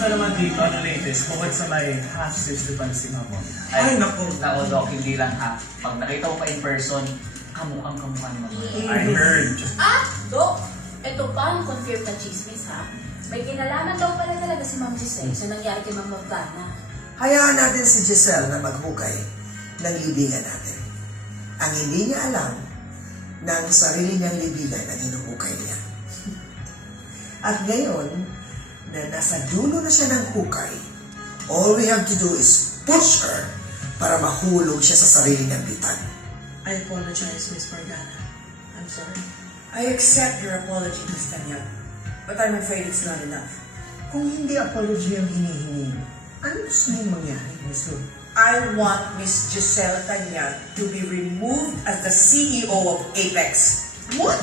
ka naman dito, ano latest? Bukod sa may half-sister pa si Mamo. Ay, naku. Nako, Doc, hindi lang ha. Pag nakita ko pa in person, kamukhang-kamukha ni Mamo. I heard. Dok, ito pa ang confirmed na chismis ha. May kinalaman daw pala talaga si Ma'am Giselle sa nangyari kay Ma'am Morgana. Hayaan natin si Giselle na maghukay ng libingan natin. Ang hindi niya alam na ang sarili niyang libingan ang hinuhukay niya. At ngayon, na nasa dulo na siya ng hukay, all we have to do is push her para mahulog siya sa sarili niyang bitag. I apologize, Miss Morgana. I'm sorry. I accept your apology, Miss Tanya, but I'm afraid it's not enough. Kung hindi apology ang hinihingi mo, ano gusto mong mangyari, Miss Lu? I want Miss Giselle Tanya to be removed as the CEO of Apex. What?